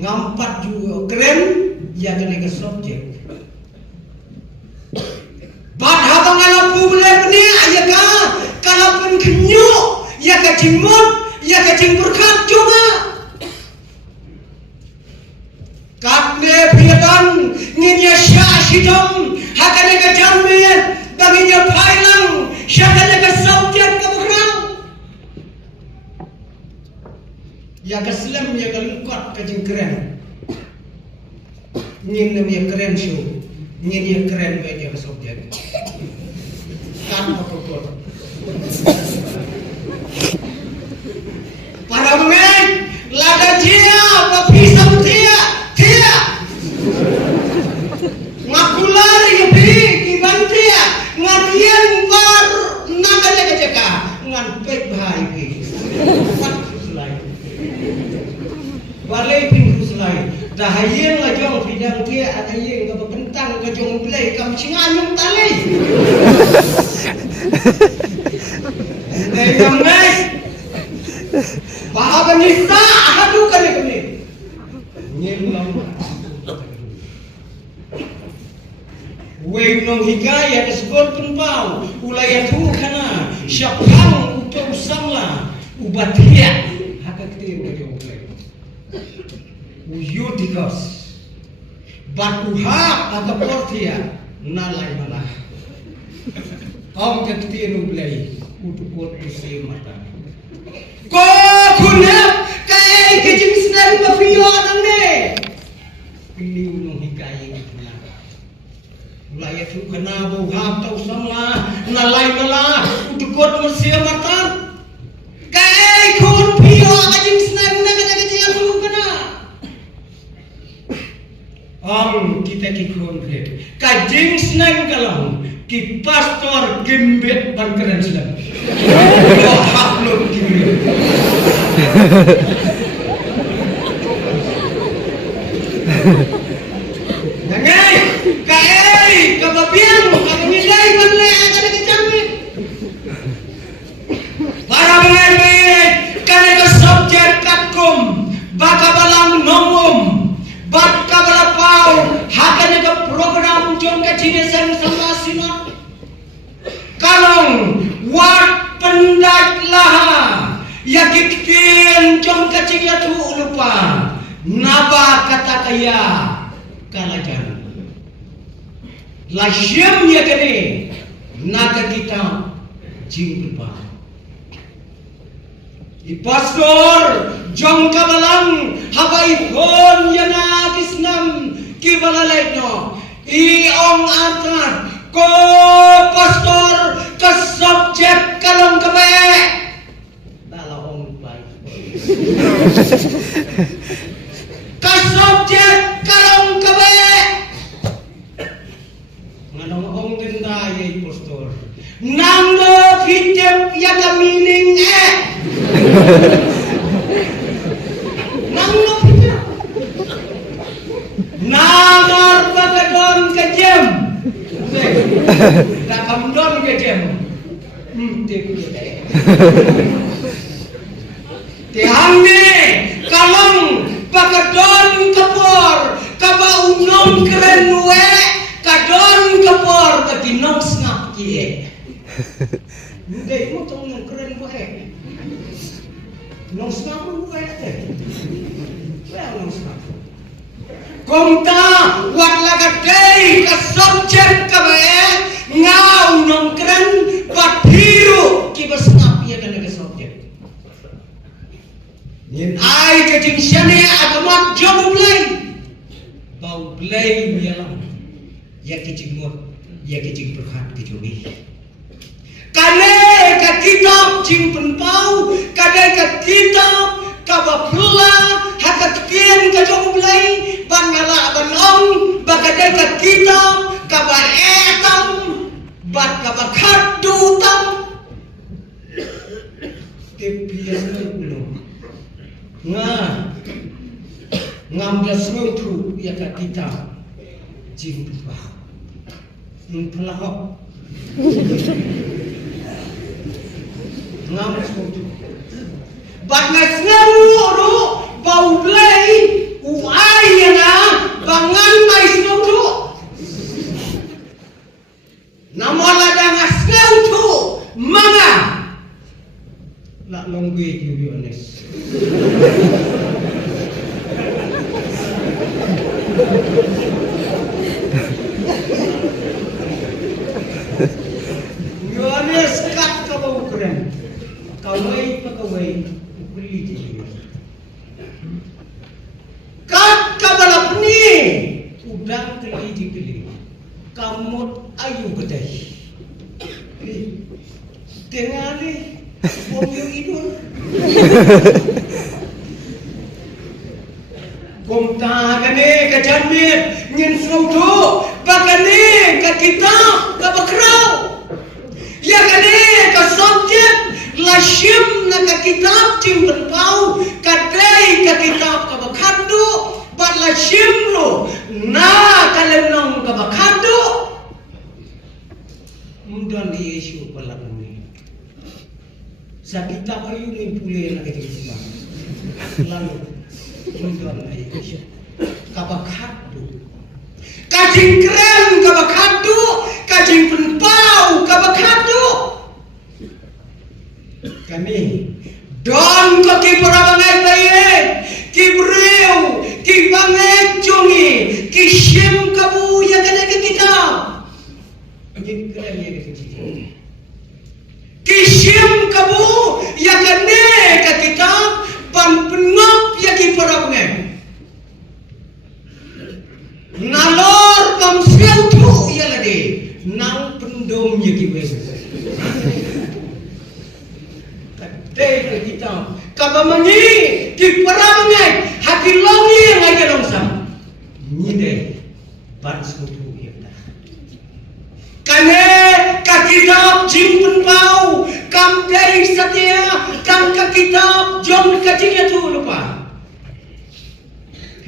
ngampat juga keren ya kena ke subjek bad habang alapu boleh ni ya ka kalau pun kenyuk ya ka cimut ya ka cimpurkat juga katne piadan nginya syashidam hakane ka jambian baginya phailang syakane ka subjek ka bukrang ya ka slam ya ka lengkot ka keren ngin ya keren show ngin ya keren media ka subjek kan pokok para men lada dia bisa dia ngakular ya bi kibantia ngadian bar naganya kejaka ngan pek bahai bi selai balai pin selai dahayeng ngajong bidang dia ada yang ke bentang ngajong belai kam cinganyung tali Nei namai Baha banista hadu kane kane nyelam Wei nong hikaya kesebut tumpau ulaya tu kana syapang uta usamla ubatia hakakti ngajong belai uyudikas bakuhak atau portia nalai malah om kektinu belai utukot isi mata ko kunap kai kejing senang mafiyo adang ne pilih nung hikaya ngajong ulaya tu kana buhak tau samla nalai malah utukot isi mata kai kun piyo kejing senang kejing tu kana kita kikon kret kajing senang kalam ki pastor gembet ban keren sedang hablum kirim nangai kai kababian kabamilai banlai ada kecamit para mengai kana ka subjek katkum bakabalang nomum bat kabalapau hakane ka program jong ka jinesan sama sinot kalong wat pendat laha yakiktin jong ka cingatu lupa naba kata kaya kalajan lasyam yakane naga kita jing lupa pastor jong kabalang habai hon yana kisnam kibalalai no iong atar ko pastor ke subjek kalong kabe dalam ong baik ke subjek kalong kabe nganong ong genda ye pastor nanggo hijab yaga mining nanggo hijab namar bagadon kejem dakam don kejem tihamne kalong bagadon kepor kaba unom keren we kadon kepor katinong snap kie Nggak mau tahu yang keren baik, nong snap baik deh, nong snap. Komta wat laga day ke subjek kabae ngau nong keren bat hiru kiba snap ya kan ke subjek. Yin ai ke jingsiane agamat jom belai, bau belai mialam, ya ke jingmut, ya ke jing berhat ke jomi. Kane ka kitab jing penpau kane ka kitab ka bapula hakat kien ka jong belai ban ngala ban ong bakade ka kitab ka ba etam bat ka ba khatu tam tepian ulo ngamblas ngutru ya ka kitab jing penpau pelahok ngamas kutu bat ngas ngaru bau belai Nak longwe to be honest. Yohanes kat ka ba ukran? Kaway pa kaway ukuli dito. Kat ka balap ni udang keli dikeli. Kamot ayu kedai. Tengah ni om yung idol. Kumta gani kajanmit ngin saudo bagani ka kitab ka bakraw. Ya gani ka subjek lashim na ka kitab timpen pau kadai ka kitab ka bakhadu bat lashim ro na kalenong ka bakhadu. Mudan Yesu palakuni. Sa kitab ayu ni pulih na kitab. Lalu mudan Yesu kabakhadu. Kajing keren kabakhadu, kajing penpau kabakhadu. Kami don ko ki parabangai baye, ki breu, ki bangai jungi, ki shim kabu ya kene ke kitab. Kajing keren ya ke kitab. Ki shim kabu ya kene ke kitab, pan penop ya ki parabangai. Nalor kam siautu ya lagi nang pendom ya kiwes. Kadai ke kita kabamangi di perangai hati longi yang lagi longsam. Nyide ban suatu ya dah. Kane kakitab jimpen pau kam dari setia kam kakitab jom kajinya tu lupa.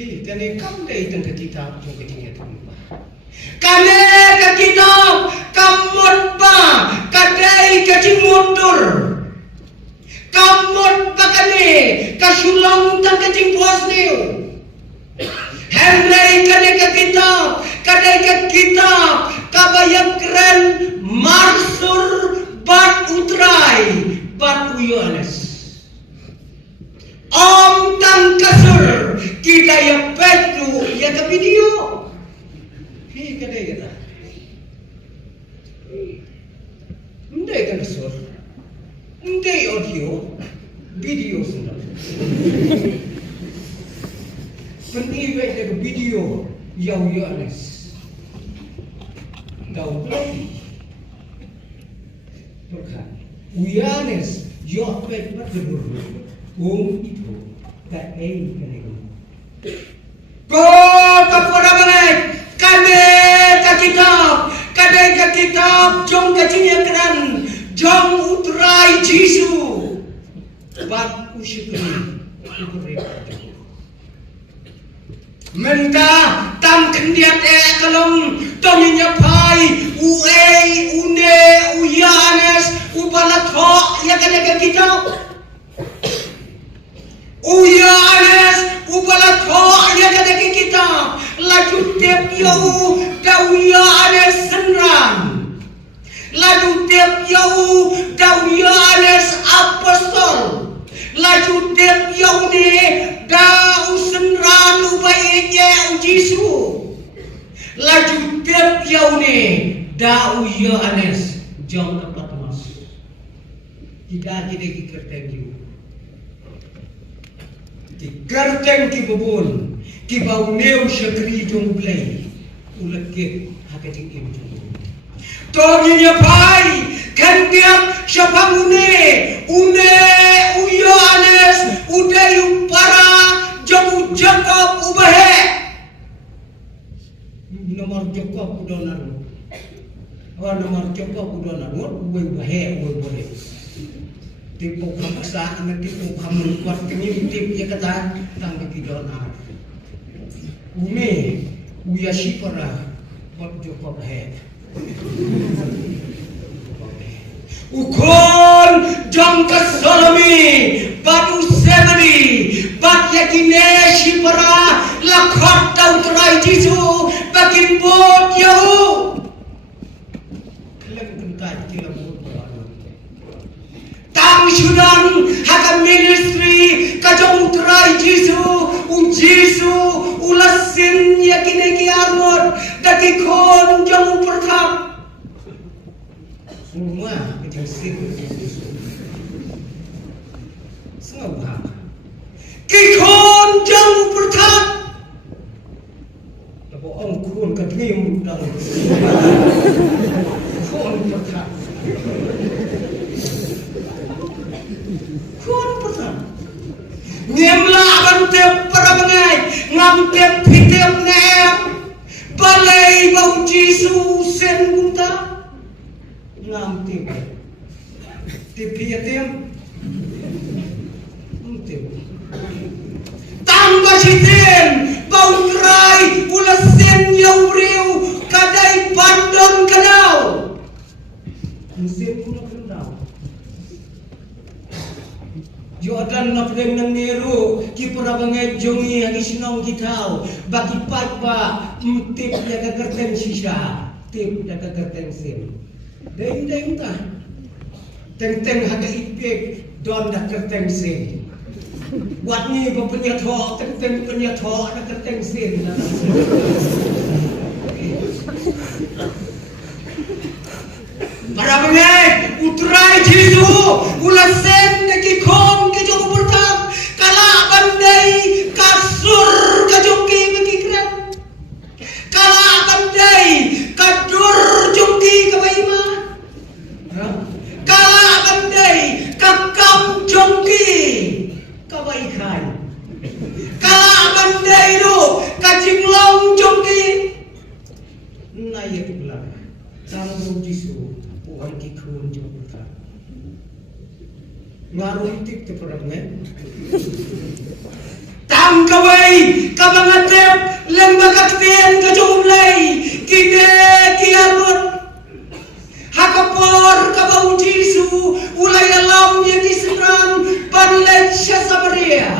Kane kam dari tang kitab jom ketinya tu. Kane ka kitab kamot pa kadai kacing mundur. Kamot pa kane kasulong tang kacing puas niu. Henry kane ka kitab kadai ka kitab kabayang keren marsur bat utrai bat Yohanes. Om tang kasur kita yang petu ya ke video. Hi kadai kata. Ndai kan kasur. Ndai audio video sudah. Peniwe ke video yau Yohanes. Tahu belum? Bukan. Yohanes yo pet berburu. Itu tak kene. Ko kapora bangai kane ka kitab jom kacinya keran jom utrai Yesu bat usyukuri menta tam kendiat kalong tominya pai une uyanes ubalatho ya kane ka kitab Uyanes ubalat ho ya kata kita laju tiap yau Uyanes senran laju tiap yau Uyanes apostol laju tiap yau ni dau senran ubaiknya Yesu laju tiap yau ni Uyanes jom dapat masuk tidak kita tertentu Kerteng ki bubun ki bau neu syakri jong blai ulake hakating im jong togi ya pai kan tiap syapangune une Yohanes udayu para jong Jakob ubahe nomor Jakob udonan nomor Jakob udonan ubahe boleh tipu kamsa ane tipu kamun kuat kini tip ya kata tang kidona umi uya shipara buat Jakob he ukon jam kasolomi batu sebadi bat yakine shipara lakhot tau terai Yesu bakin bot yahu keleng bentar kila bot tang sudan haka ministry kajong utrai Jisu ulasin yakine ki armod daki kon jong pertap semua kajong sin semua ki kon jong pertap labo ong kun kadrim dang kon pertap Nyemla bantep para bengai ngamtep hitep ngep balai bau Jisu sen bunta ngamtep tipi atem ngamtep tangga siten bau rai ulas sen yau riu kadai bandon kadau sen pula kadau Jordan na pwedeng nanero ki para bangai jongi ang isinong kitaw baki patpa tip ya kakerten sisa tip ya kakerten sim deng ta teng haga ipek don da kerten sim wat ni penyatho teng penyatho da kerten sim para bangai utrai Jisu ulasen ki kon ki jong pertap kala bandai kasur kajongki bekikran kala bandai kadur jongki kabaima kala bandai kakam jongki kabaikan kala bandai do kajinglong jongki naik pula tanggung Jisu uang kikun jong pertap ngaruh tik te perang tam kawai kabangatep lembagakten kajumlai kide kiarut hakapor kabau Jisu ulai alam yang diseran panlet Samaria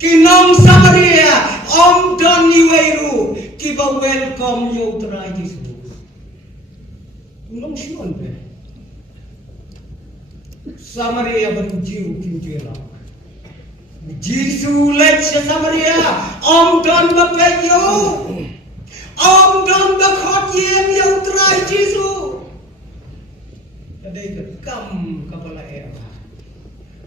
kinong Samaria om doni weiru kiba welcome yo trai Jisu nong siyon be Samaria berjiu kinjela Jisu let Samaria om don bapeyo om don bakhot yem yo trai Jisu kadai kam kapala era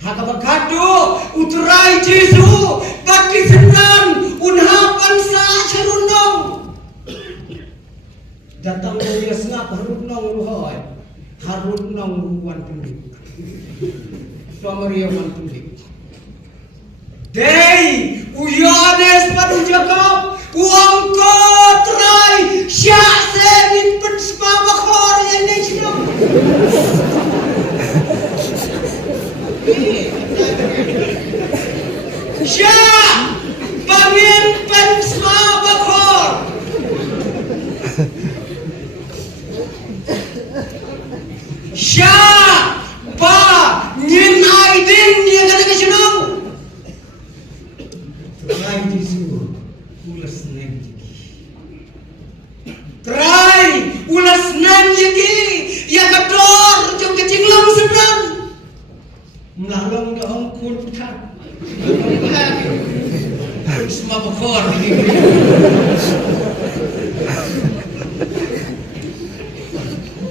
haka bakado utrai Jisu baki senan unhapan sa cherundong datang dari senap harut nong ruhoi harut nong ruan tundik Samaria wan tundik Dei uyones padu Jacob uangko trai syase min pensma bakhor yang nesno sya bamin pensma bakhor Sya ba nyin aidin dia kata kesenang try Jisu ulas nem jiki try ulas nem jiki ya kador jom kecinglang senang melalong dah kun putar semua bakor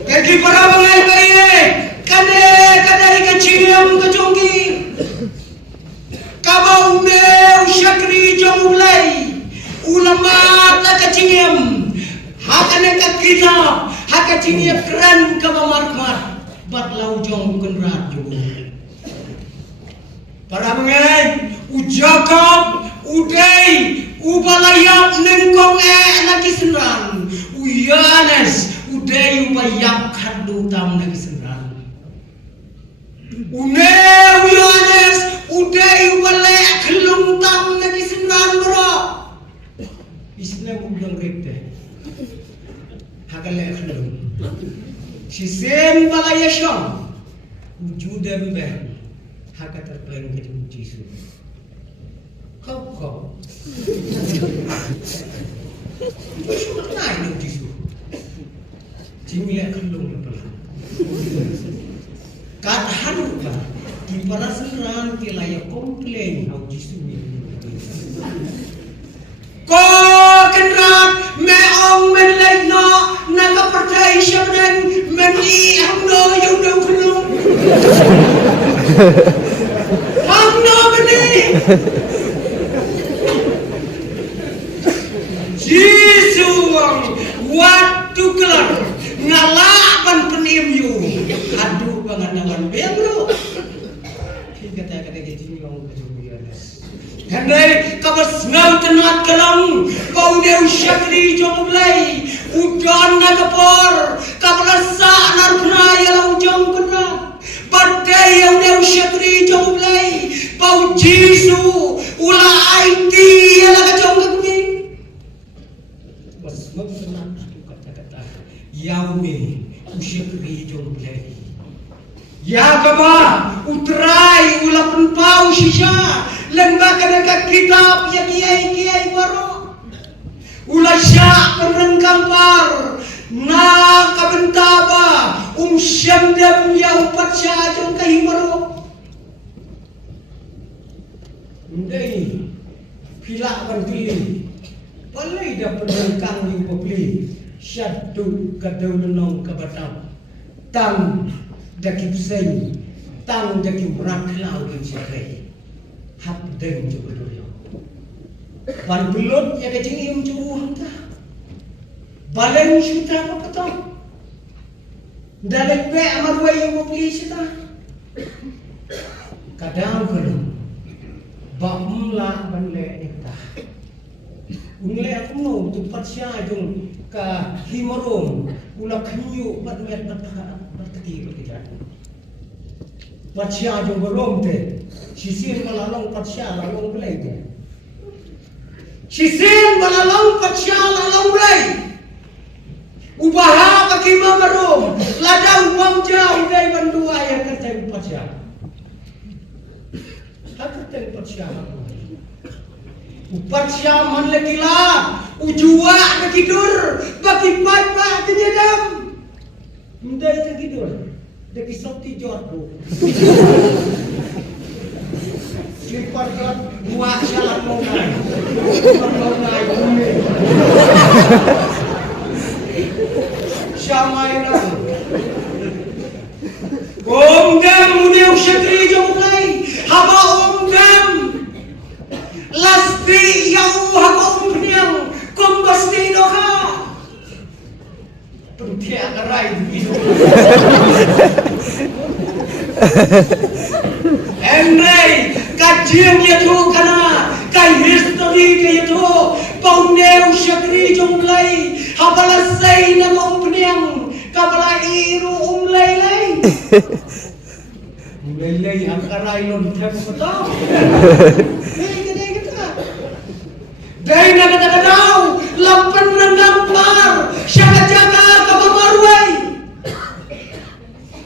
Kaki para bangai bayi, kadari kecium kejonggi, kabau meu syakri jomulai, ulama tak kecium, hakane kitab, hakacini keren kabamarmat, batlau jong bukan radio. Para bangai, ujakap, udai, ubalayap nengkong lagi senang, uyanes. Udai ubayap kadu tam lagi senang. Yohanes udai ubalek kelung tam lagi senang bro. Islam udang rekte. Hakalek kelung. Sisen balaya syam. Wujudem ben. Haka terpeng ke Jisu. Kau. Kenapa Jisu? Jimmy kelung lepas. Kat ka di parasan kilaya komplain au jisuwi ko kenrat me ong men lai no naga partai shabran men I am no you do kuno am no bani jisuwang waktu kelak ngalapan penim you aduh bangan belo kata-kata gitu yang kejubianas handai kabas ngau tenat kalang kau deu syakri jong blai udan nagapor kablasa narpna yalau jong kena badai yang deu syakri jong blai pau jisu ula aiti yala jong kami bas ngau tenat kata-kata yaumi usyakri jong blai ya kaba utrai ulapan pau shisha lembaga dekat kitab ya kiai baru ulasya penengkampar na kabentaba syamdam ya upat sya jong kai baru ndai pilak ban pilih palai da penengkang yu popli syadu kadaulenong kabatam tang daki pusing tang daki meraklau dan cerai hak dan juga dulu ban belum ya kecing im curuh ta balen syuta apa kata dalek be amar way yang beli syuta kadang kalau bamla ban le ekta unle aku mau tupat sya jong ka himarom ula kanyu bat met berteki berkejar patsya jong berom te sisir malalong patsya lalong belai te sisir malalong patsya lalong belai ubaha kakima berom ladang wamja udai bandua yang kerja patsya tak kerja patsya patsya man lekila ujua ada tidur bagi pat kenyadam ndai tertidur deki sakti jordo simpar kat buat salah mau ngai bumi syamaina omgam muneu syakri jomlai haba omgam lasti yau haba omniang kombasti doha pentia kerai begitu. Henry kajian itu karena kai history itu pauneu syakri jomlai habalasai nama umpenyang kabala iru umlai umlai angkarai lon tak betul. Dari kata-kata lampan rendampar syaka-jaka kabamarwai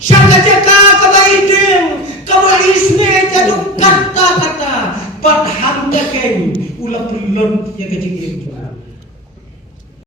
syaka-jaka kabaidin kabaisne jaduk kata-kata padhamnya ken ulah pelon ya kecil